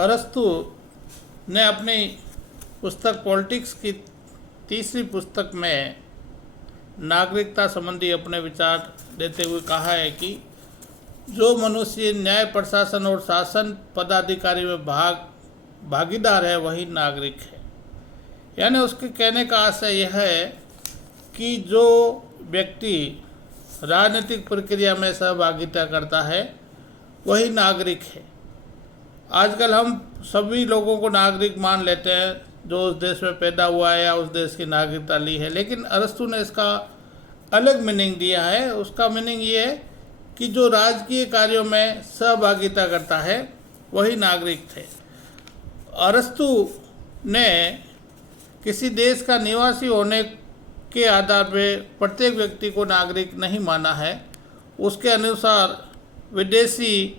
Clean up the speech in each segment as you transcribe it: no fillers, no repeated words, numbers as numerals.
अरस्तु ने अपनी पुस्तक पॉलिटिक्स की तीसरी पुस्तक में नागरिकता संबंधी अपने विचार देते हुए कहा है कि जो मनुष्य न्याय प्रशासन और शासन पदाधिकारी में भागीदार है वही नागरिक है। यानी उसके कहने का आशय यह है कि जो व्यक्ति राजनीतिक प्रक्रिया में सहभागिता करता है वही नागरिक है। आजकल हम सभी लोगों को नागरिक मान लेते हैं जो उस देश में पैदा हुआ है या उस देश की नागरिकता ली है, लेकिन अरस्तु ने इसका अलग मीनिंग दिया है। उसका मीनिंग ये है कि जो राजकीय कार्यों में सहभागिता करता है वही नागरिक थे। अरस्तु ने किसी देश का निवासी होने के आधार पर प्रत्येक व्यक्ति को नागरिक नहीं माना है। उसके अनुसार विदेशी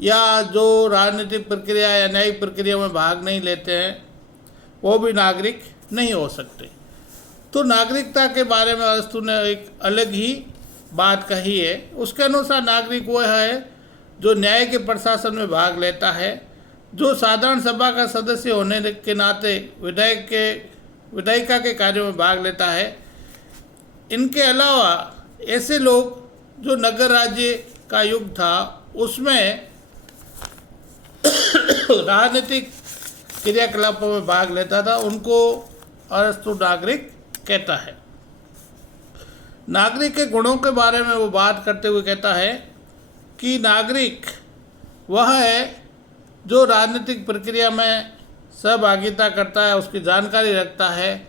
या जो राजनीतिक प्रक्रिया या न्यायिक प्रक्रिया में भाग नहीं लेते हैं वो भी नागरिक नहीं हो सकते। तो नागरिकता के बारे में अरस्तु ने एक अलग ही बात कही है। उसके अनुसार नागरिक वो है जो न्याय के प्रशासन में भाग लेता है, जो साधारण सभा का सदस्य होने के नाते विधायिका के कार्यों में भाग लेता है। इनके अलावा ऐसे लोग जो नगर राज्य का युग था उसमें राजनीतिक क्रियाकलापों में भाग लेता था, उनको अरस्तु नागरिक कहता है। नागरिक के गुणों के बारे में वो बात करते हुए कहता है कि नागरिक वह है जो राजनीतिक प्रक्रिया में सहभागिता करता है, उसकी जानकारी रखता है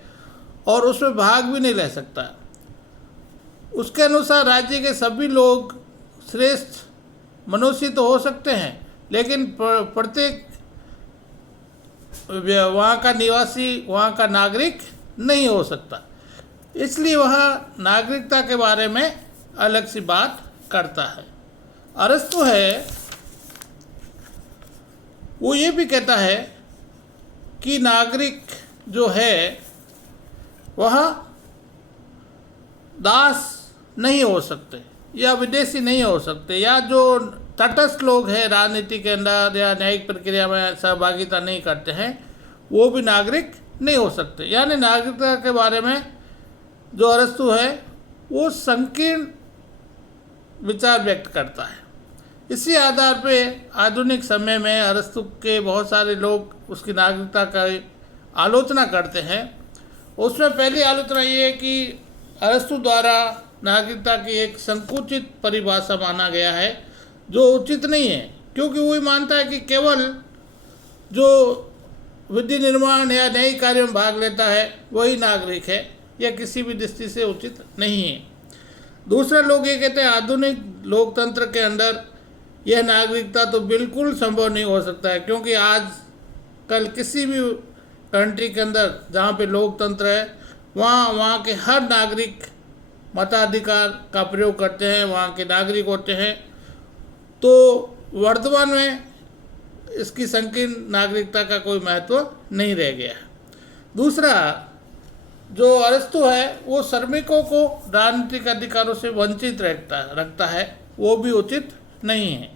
और उसमें भाग भी नहीं ले सकता। उसके अनुसार राज्य के सभी लोग श्रेष्ठ मनुष्य तो हो सकते हैं, लेकिन प्रत्येक वहाँ का निवासी वहाँ का नागरिक नहीं हो सकता। इसलिए वह नागरिकता के बारे में अलग सी बात करता है। अरस्तु है वो ये भी कहता है कि नागरिक जो है वह दास नहीं हो सकते या विदेशी नहीं हो सकते, या जो तटस्थ लोग हैं राजनीति के अंदर या न्यायिक प्रक्रिया में सहभागिता नहीं करते हैं वो भी नागरिक नहीं हो सकते। यानी नागरिकता के बारे में जो अरस्तु है वो संकीर्ण विचार व्यक्त करता है। इसी आधार पे आधुनिक समय में अरस्तु के बहुत सारे लोग उसकी नागरिकता का आलोचना करते हैं। उसमें पहली आलोचना ये है कि अरस्तु द्वारा नागरिकता की एक संकुचित परिभाषा माना गया है जो उचित नहीं है, क्योंकि वही मानता है कि केवल जो विधि निर्माण या न्यायिक कार्य में भाग लेता है वही नागरिक है। यह किसी भी दृष्टि से उचित नहीं है। दूसरे लोग ये कहते हैं आधुनिक लोकतंत्र के अंदर यह नागरिकता तो बिल्कुल संभव नहीं हो सकता है, क्योंकि आज कल किसी भी कंट्री के अंदर जहाँ पे लोकतंत्र है वहाँ के हर नागरिक मताधिकार का प्रयोग करते हैं, वहाँ के नागरिक होते हैं। तो वर्तमान में इसकी संकीर्ण नागरिकता का कोई महत्व नहीं रह गया। दूसरा, जो अरस्तु है वो श्रमिकों को राजनीतिक अधिकारों से वंचित रखता है, वो भी उचित नहीं है।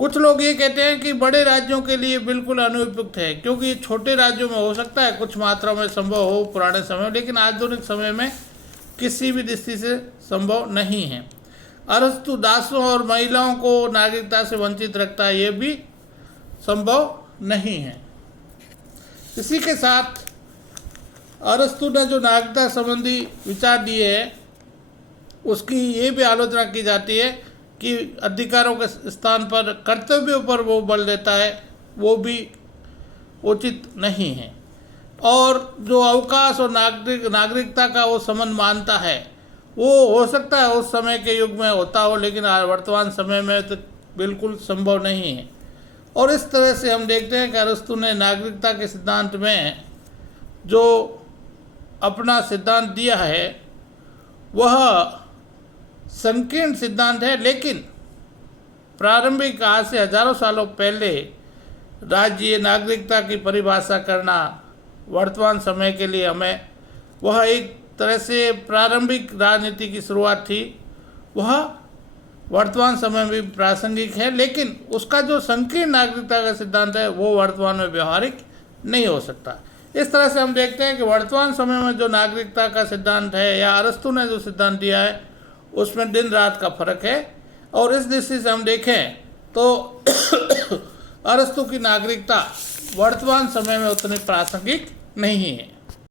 कुछ लोग ये कहते हैं कि बड़े राज्यों के लिए बिल्कुल अनुपयुक्त है, क्योंकि छोटे राज्यों में हो सकता है कुछ मात्रा में संभव हो पुराने समय में, लेकिन आधुनिक समय में किसी भी दृष्टि से संभव नहीं है। अरस्तु दासों और महिलाओं को नागरिकता से वंचित रखता है, ये भी संभव नहीं है। इसी के साथ अरस्तु ने जो नागरिकता संबंधी विचार दिए हैं उसकी ये भी आलोचना की जाती है कि अधिकारों के स्थान पर कर्तव्यों पर वो बल देता है, वो भी उचित नहीं है। और जो अवकाश और नागरिकता का वो संबंध मानता है वो हो सकता है उस समय के युग में होता हो, लेकिन वर्तमान समय में तो बिल्कुल संभव नहीं है। और इस तरह से हम देखते हैं कि अरस्तु ने नागरिकता के सिद्धांत में जो अपना सिद्धांत दिया है वह संकीर्ण सिद्धांत है, लेकिन प्रारंभिक आज से हजारों सालों पहले राज्य नागरिकता की परिभाषा करना वर्तमान समय के लिए हमें वह एक तरह से प्रारंभिक राजनीति की शुरुआत थी, वह वर्तमान समय में भी प्रासंगिक है, लेकिन उसका जो संकीर्ण नागरिकता का सिद्धांत है वो वर्तमान में व्यवहारिक नहीं हो सकता। इस तरह से हम देखते हैं कि वर्तमान समय में जो नागरिकता का सिद्धांत है या अरस्तु ने जो सिद्धांत दिया है उसमें दिन रात का फर्क है। और इस दृष्टि से हम देखें तो अरस्तु की नागरिकता वर्तमान समय में उतनी प्रासंगिक नहीं है।